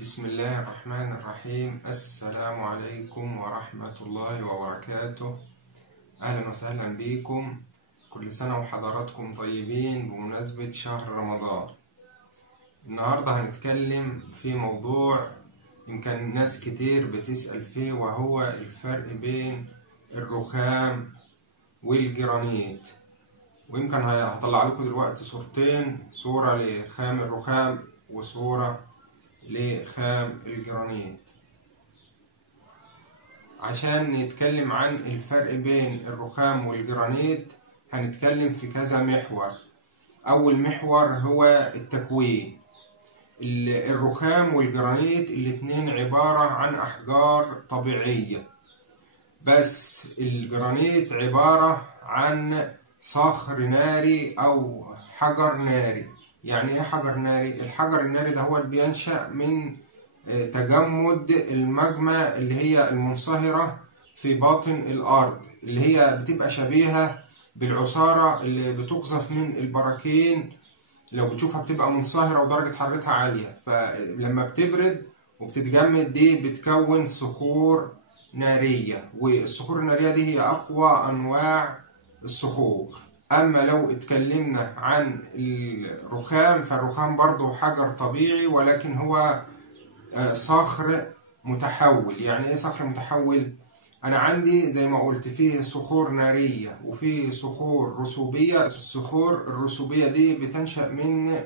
بسم الله الرحمن الرحيم. السلام عليكم ورحمة الله وبركاته. أهلا وسهلا بكم، كل سنة وحضراتكم طيبين بمناسبة شهر رمضان. النهاردة هنتكلم في موضوع يمكن ناس كتير بتسأل فيه، وهو الفرق بين الرخام والجرانيت. ويمكن هطلع لكم دلوقتي صورتين، صورة لخام الرخام وصورة لخام الجرانيت، عشان نتكلم عن الفرق بين الرخام والجرانيت. هنتكلم في كذا محور. أول محور هو التكوين. الرخام والجرانيت الاتنين عبارة عن أحجار طبيعية، بس الجرانيت عبارة عن صخر ناري أو حجر ناري. يعني ايه حجر ناري؟ الحجر الناري ده هو بينشأ من تجمد الماجما اللي هي المنصهرة في باطن الأرض، اللي هي بتبقى شبيهة بالعصارة اللي بتقذف من البراكين. لو بتشوفها بتبقى منصهرة ودرجة حرارتها عالية، فلما بتبرد وبتتجمد دي بتكون صخور نارية، والصخور النارية دي هي أقوى أنواع الصخور. أما لو اتكلمنا عن الرخام، فالرخام برضه حجر طبيعي، ولكن هو صخر متحول. يعني ايه صخر متحول؟ أنا عندي زي ما قلت فيه صخور نارية وفيه صخور رسوبية. الصخور الرسوبية دي بتنشأ من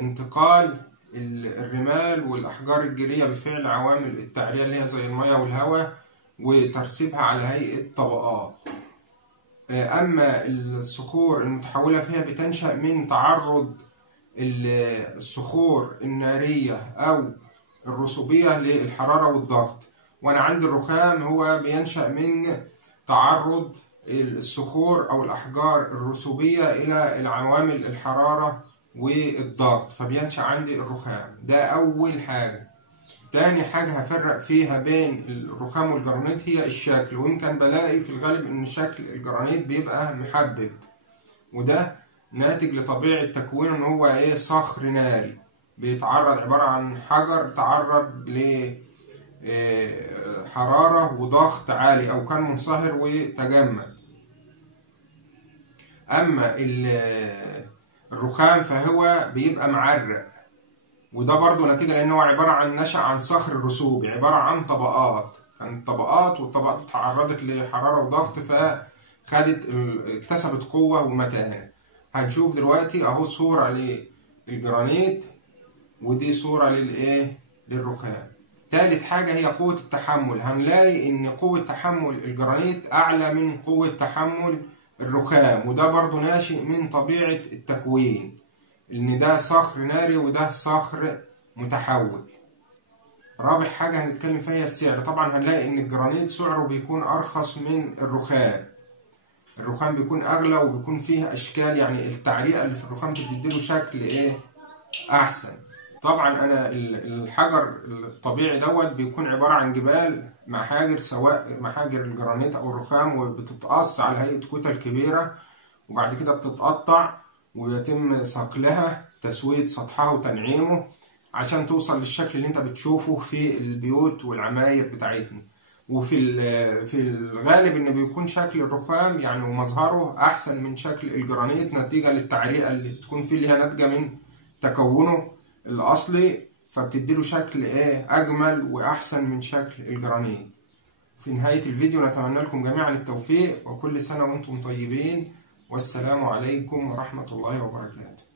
انتقال الرمال والأحجار الجيرية بفعل عوامل التعرية اللي هي زي المياه والهواء، وترسيبها على هيئة طبقات. أما الصخور المتحولة فيها بتنشأ من تعرض الصخور النارية أو الرسوبية للحرارة والضغط. وأنا عندي الرخام هو بينشأ من تعرض الصخور أو الأحجار الرسوبية إلى العوامل الحرارة والضغط، فبينشأ عندي الرخام. ده أول حاجة. تاني حاجة هفرق فيها بين الرخام والجرانيت هي الشكل. ويمكن بلاقي في الغالب ان شكل الجرانيت بيبقى محبب، وده ناتج لطبيعة تكوينه ان هو صخر ناري بيتعرض، عبارة عن حجر تعرض لحرارة وضغط عالي او كان منصهر وتجمد. اما الرخام فهو بيبقى معرق، وده برضه نتيجة لأن هو عبارة عن نشأ عن صخر رسوبي، عبارة عن طبقات. كانت طبقات، والطبقات تعرضت لحرارة وضغط اكتسبت قوة ومتانة. هنشوف دلوقتي أهو صورة للجرانيت، ودي صورة للرخام. تالت حاجة هي قوة التحمل. هنلاقي إن قوة تحمل الجرانيت أعلى من قوة تحمل الرخام، وده برضه ناشئ من طبيعة التكوين، إن ده صخر ناري وده صخر متحول. رابع حاجة هنتكلم فيها السعر. طبعا هنلاقي إن الجرانيت سعره بيكون أرخص من الرخام. الرخام بيكون أغلى وبيكون فيه أشكال، يعني التعريقة اللي في الرخام بتديله شكل أحسن. طبعا أنا الحجر الطبيعي بيكون عبارة عن جبال محاجر، سواء محاجر الجرانيت أو الرخام، وبتتقص على هيئة كتل كبيرة، وبعد كده بتتقطع ويتم صقلها، تسوية سطحها وتنعيمه عشان توصل للشكل اللي انت بتشوفه في البيوت والعماير بتاعتنا. في الغالب ان بيكون شكل الرخام يعني ومظهره احسن من شكل الجرانيت، نتيجة للتعريقة اللي بتكون فيه، اللي هي ناتجة من تكونه الاصلي، فبتديله شكل اجمل واحسن من شكل الجرانيت. في نهاية الفيديو نتمنى لكم جميعا التوفيق، وكل سنة وانتم طيبين، والسلام عليكم ورحمة الله وبركاته.